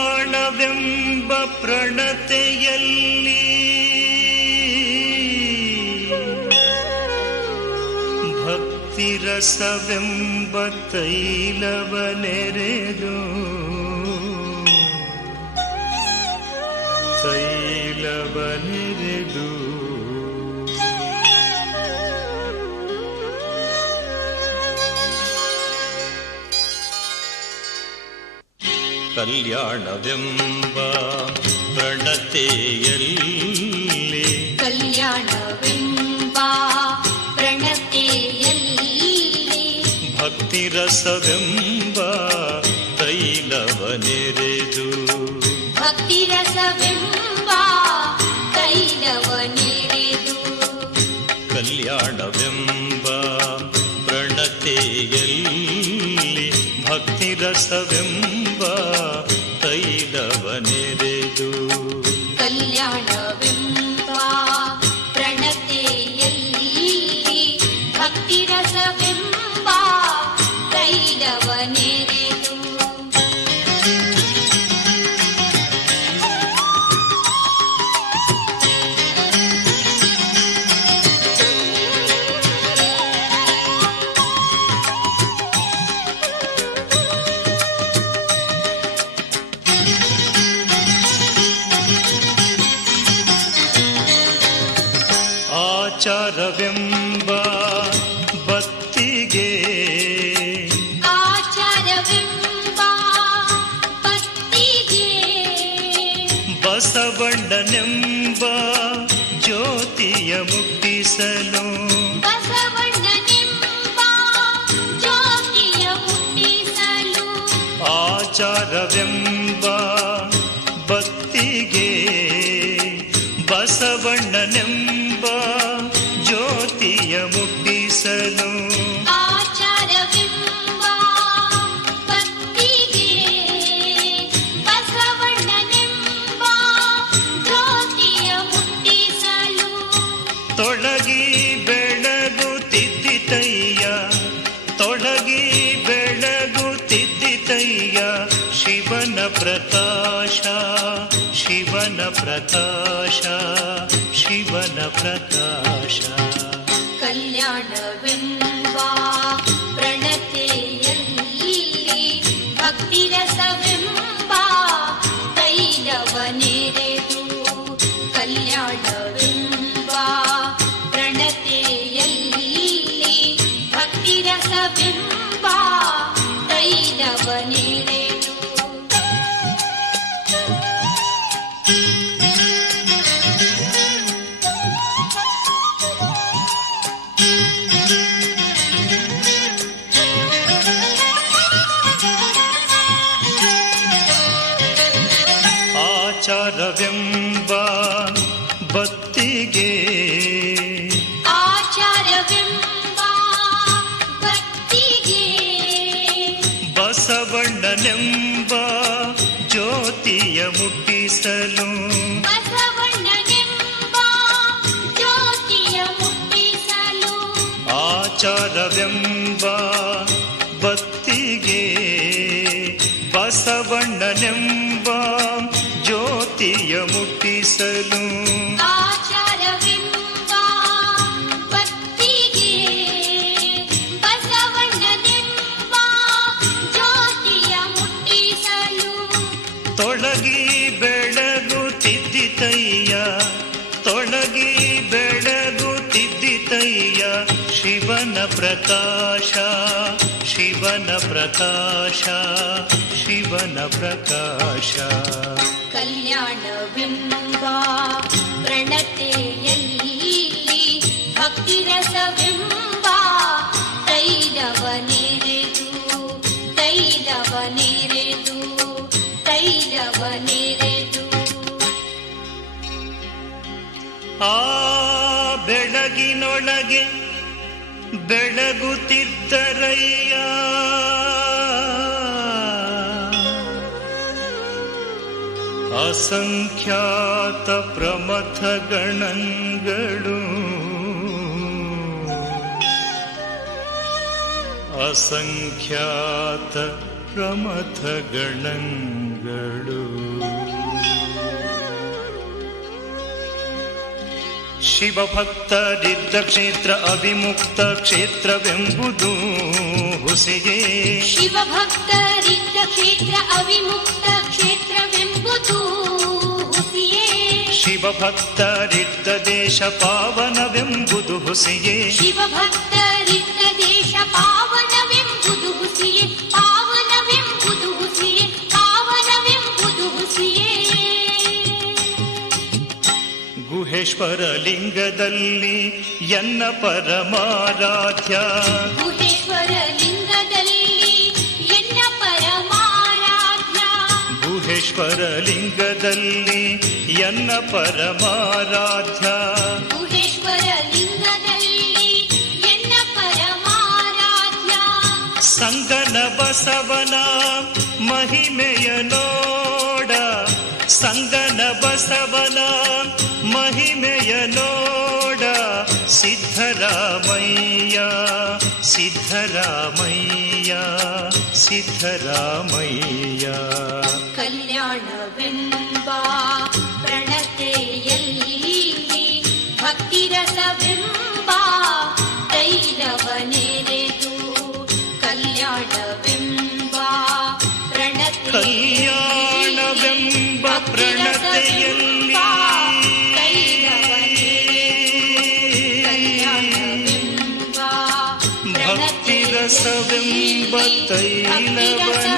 ಕಲ್ಯಾಣವೆಂಬ ಪ್ರಣತೆಯಲ್ಲಿ ಭಕ್ತಿರಸವೆಂಬ ತೈಲವನೆರೆದು ಕಲ್ಯಾಣವೆಂಬ ಪ್ರಣತೆಯಲ್ಲಿ ಭಕ್ತಿರಸವೆಂಬ ತೈಲವನೆರೆದು ಕಲ್ಯಾಣವೆಂಬ ಪ್ರಣತೆಯಲ್ಲಿ ಭಕ್ತಿರಸವೆಂಬ ತೈಲವನೆರೆದು ಕಲ್ಯಾಣವೆಂಬ ಪ್ರಣತೆಯಲ್ಲಿ ಭಕ್ತಿರಸವೆಂಬ ತೈಲವನೆರೆದು ಆಚಾರವೆಂಬ ಬತ್ತಿಗೆ ಬಸವಣ್ಣನೆಂಬ ಜ್ಯೋತಿಯ ಮುಟ್ಟಿಸಲು ಆಚಾರವೆಂಬ ಬತ್ತಿಗೆ ಬಸವಣ್ಣನೆಂಬ ಜ್ಯೋತಿಯ ಮುಟ್ಟಿಸಲು ತೊಡಗಿ ಬೆಳಗುತ್ತಿದ್ದಿತಯ್ಯ ತೊಡಗಿ ಬೆಳಗುತ್ತಿದ್ದಿತಯ್ಯ ಶಿವನ ಪ್ರಕಾಶ ಶಿವನ ಪ್ರಕಾಶ ಶಿವನ ಪ್ರಕಾಶ ಕಲ್ಯಾಣವೆಂಬ ಪ್ರಣತೆಯಲ್ಲಿ ಭಕ್ತಿರಸವೆಂಬ ತೈಲವನೆರೆದು ಕಲ್ಯಾಣವೆಂಬ ಪ್ರಣತೆಯಲ್ಲಿ ಭಕ್ತಿರಸವೆಂಬ ತೈಲವನೆರೆದು ಆಚಾರವೆಂಬ ಬತ್ತಿಗೆ ಬಸವಣ್ಣನೆಂಬ ಜ್ಯೋತಿಯ ಮುಟ್ಟಿಸಲು ಆಚಾರವೆಂಬ ಬತ್ತಿಗೆ ಬಸವಣ್ಣನೆಂಬ ಜ್ಯೋತಿಯ ಮುಟ್ಟಿಸಲು ತೊಳಗಿ ಬೆಳಗುತ್ತಿದ್ದಿತಯ್ಯ ತೊಳಗಿ ಬೆಳಗುತ್ತಿದ್ದಿತಯ್ಯ ಶಿವನ ಪ್ರಕಾಶ ಶಿವನ ಪ್ರಕಾಶ ಶಿವನ ಪ್ರಕಾಶ ಕಲ್ಯಾಣವೆಂಬ ಪ್ರಣತೆಯಲ್ಲಿ ಭಕ್ತಿರಸವೆಂಬ ತೈಲವನೆರೆದು ತೈಲವನೆರೆದು ತೈಲವನೆರೆದು ಆ ಬೆಳಗಿನೊಳಗೆ ಬೆಳಗುತ್ತಿದ್ದರಯ್ಯ ಅಸಂಖ್ಯಾತ ಪ್ರಮಥ ಗಣಗಳು ಅಸಂಖ್ಯಾತ ಪ್ರಮಥಗಣಗಳು. ಶಿವಭಕ್ತರಿದ್ದ ಕ್ಷೇತ್ರ ಅವಿಮುಕ್ತ ಕ್ಷೇತ್ರವೆಂಬುದು ಹುಸಿಗೆ. ಶಿವಭಕ್ತರಿದ್ದ ಕ್ಷೇತ್ರ ಅವಿಮುಕ್ತ ಕ್ಷೇತ್ರವೆಂಬುದು ಹುಸಿಯೇ. ಶಿವಭಕ್ತರಿದ್ದ ದೇಶ ಪಾವನವೆಂಬುದು ಹುಸಿಗೆ. ಶಿವಭಕ್ತರಿದ್ದ ದೇಶ ಪಾವನವೆಂಬುದು ಹುಸಿಯೇ. ಪಾವನವೆಂಬುದು ಹುಸಿಯೇ. ಪಾವನವೆಂಬುದು ಹುಸಿಯೇ. ಗುಹೇಶ್ವರ ಲಿಂಗದಲ್ಲಿ ಎನ್ನ ಪರಮಾರಾಧ್ಯ. ಗುಹೇಶ್ವರ ಲಿಂಗದಲ್ಲಿ ಎನ್ನ ಪರಮಾರಾಧ್ಯ. ಗುಹೇಶ್ವರ ಲಿಂಗದಲ್ಲಿ ಎನ್ನ ಪರಮಾರಾಧ್ಯ. ಗುಹೇಶ್ವರ ಲಿಂಗದಲ್ಲಿ ಎನ್ನ ಪರಮಾರಾಧ್ಯ. ಸಂಗನ ಬಸವನ ಮಹಿಮೆಯ ನೋಡ. ಸಂಗನ ಬಸವನ ಮಹಿಮೆಯ ನೋಡ. ಸಿದ್ಧರಾಮಯ್ಯ ಸಿದ್ಧರಾಮಯ್ಯ ಸಿದ್ಧರಾಮಯ್ಯ. ಕಲ್ಯಾಣವೆಂಬ ಪ್ರಣತೆಯಲ್ಲಿ ಭಕ್ತಿರಸವೆಂಬ ತೈಲವನೆರೆದು. ಕಲ್ಯಾಣವೆಂಬ ಕಲ್ಯಾಣವೆಂಬ ಪ್ರಣತೆಯಲ್ಲಿ ಭಕ್ತಿರಸವೆಂಬ ತೈಲವನೆರೆದು.